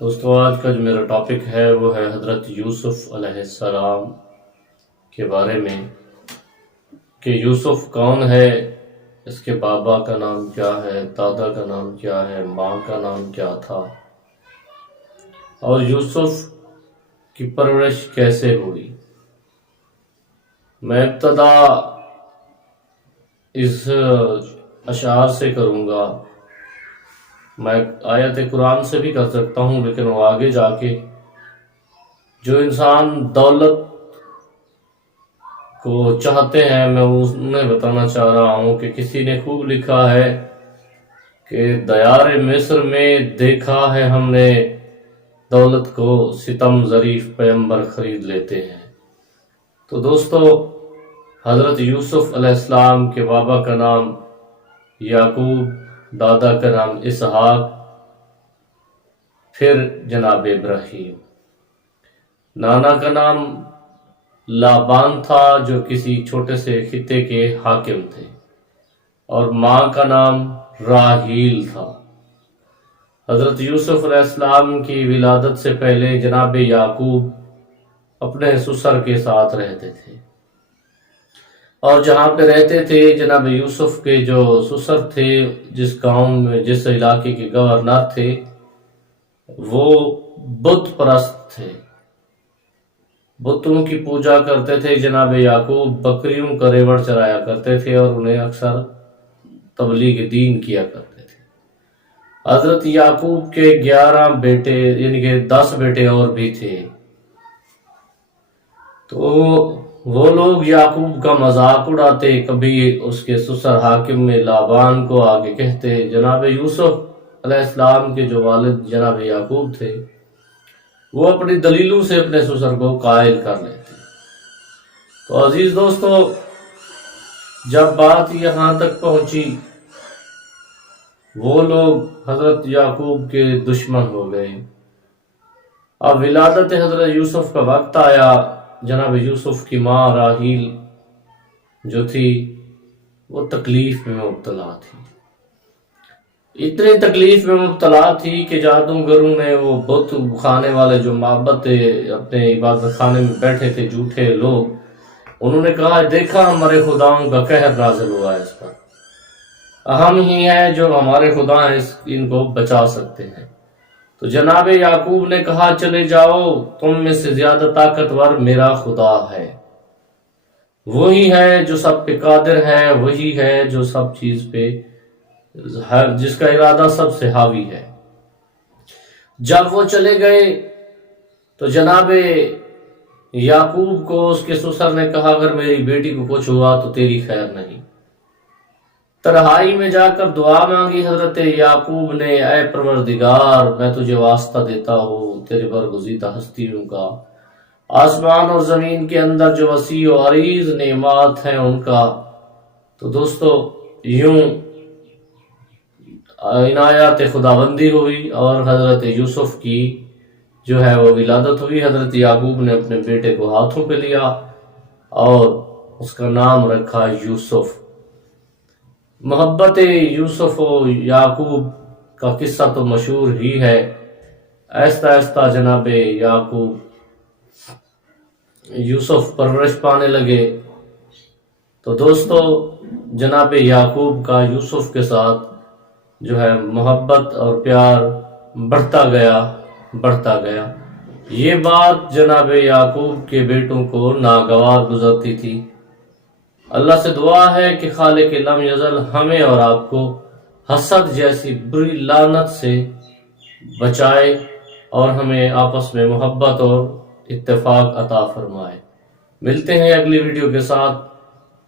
دوستو آج کا جو میرا ٹاپک ہے وہ ہے حضرت یوسف علیہ السلام کے بارے میں کہ یوسف کون ہے، اس کے بابا کا نام کیا ہے، دادا کا نام کیا ہے، ماں کا نام کیا تھا، اور یوسف کی پرورش کیسے ہوئی۔ میں ابتدا اس اشعار سے کروں گا، میں آیت قرآن سے بھی کر سکتا ہوں، لیکن وہ آگے جا کے جو انسان دولت کو چاہتے ہیں میں انہیں بتانا چاہ رہا ہوں کہ کسی نے خوب لکھا ہے کہ دیار مصر میں دیکھا ہے ہم نے دولت کو، ستم ظریف پیمبر خرید لیتے ہیں۔ تو دوستو حضرت یوسف علیہ السلام کے بابا کا نام یعقوب، دادا کا نام اسحاق، پھر جناب ابراہیم۔ نانا کا نام لابان تھا جو کسی چھوٹے سے خطے کے حاکم تھے، اور ماں کا نام راحیل تھا۔ حضرت یوسف علیہ السلام کی ولادت سے پہلے جناب یعقوب اپنے سسر کے ساتھ رہتے تھے، اور جہاں پہ رہتے تھے جناب یوسف کے جو سسر تھے، جس گاؤں میں، جس علاقے کے گورنر تھے، وہ بت پرست تھے، بتوں کی پوجا کرتے تھے۔ جناب یعقوب بکریوں کا ریوڑ چرایا کرتے تھے اور انہیں اکثر تبلیغ دین کیا کرتے تھے۔ حضرت یعقوب کے 11 بیٹے یعنی کہ 10 بیٹے اور بھی تھے، تو وہ لوگ یعقوب کا مذاق اڑاتے، کبھی اس کے سسر حاکم میں لابان کو آگے کہتے۔ جناب یوسف علیہ السلام کے جو والد جناب یعقوب تھے، وہ اپنی دلیلوں سے اپنے سسر کو قائل کر لیتے۔ تو عزیز دوستو، جب بات یہاں تک پہنچی، وہ لوگ حضرت یعقوب کے دشمن ہو گئے۔ اب ولادت حضرت یوسف کا وقت آیا۔ جناب یوسف کی ماں راحیل جو تھی وہ تکلیف میں مبتلا تھی، اتنی تکلیف میں مبتلا تھی کہ جادوگروں نے، وہ بت خانے والے جو معبد تھے، اپنے عبادت خانے میں بیٹھے تھے جھوٹے لوگ، انہوں نے کہا دیکھا ہمارے خداؤں کا قہر نازل ہوا ہے اس پر، ہم ہی ہیں جو ہمارے خدا ہیں، ان کو بچا سکتے ہیں۔ تو جناب یعقوب نے کہا چلے جاؤ، تم میں سے زیادہ طاقتور میرا خدا ہے، وہی ہے جو سب پہ قادر ہے، وہی ہے جو سب چیز پہ، جس کا ارادہ سب سے حاوی ہے۔ جب وہ چلے گئے تو جناب یعقوب کو اس کے سسر نے کہا اگر میری بیٹی کو کچھ ہوا تو تیری خیر نہیں۔ تنہائی میں جا کر دعا مانگی حضرت یعقوب نے، اے پروردگار، میں تجھے واسطہ دیتا ہوں تیرے برگزیدہ ہستیوں کا، آسمان اور زمین کے اندر جو وسیع و عریض نعمات ہیں ان کا۔ تو دوستو یوں عنایات خداوندی ہوئی اور حضرت یوسف کی جو ہے وہ ولادت ہوئی۔ حضرت یعقوب نے اپنے بیٹے کو ہاتھوں پہ لیا اور اس کا نام رکھا یوسف۔ محبت یوسف و یعقوب کا قصہ تو مشہور ہی ہے۔ آہستہ آہستہ جناب یعقوب یوسف پرورش پانے لگے۔ تو دوستو جناب یعقوب کا یوسف کے ساتھ جو ہے محبت اور پیار بڑھتا گیا۔ یہ بات جناب یعقوب کے بیٹوں کو ناگوار گزرتی تھی۔ اللہ سے دعا ہے کہ خالق لم یزل ہمیں اور آپ کو حسد جیسی بری لعنت سے بچائے اور ہمیں آپس میں محبت اور اتفاق عطا فرمائے۔ ملتے ہیں اگلی ویڈیو کے ساتھ۔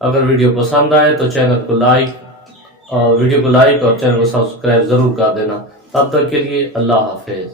اگر ویڈیو پسند آئے تو ویڈیو کو لائک اور چینل کو سبسکرائب ضرور کر دینا۔ تب تک کے لیے اللہ حافظ۔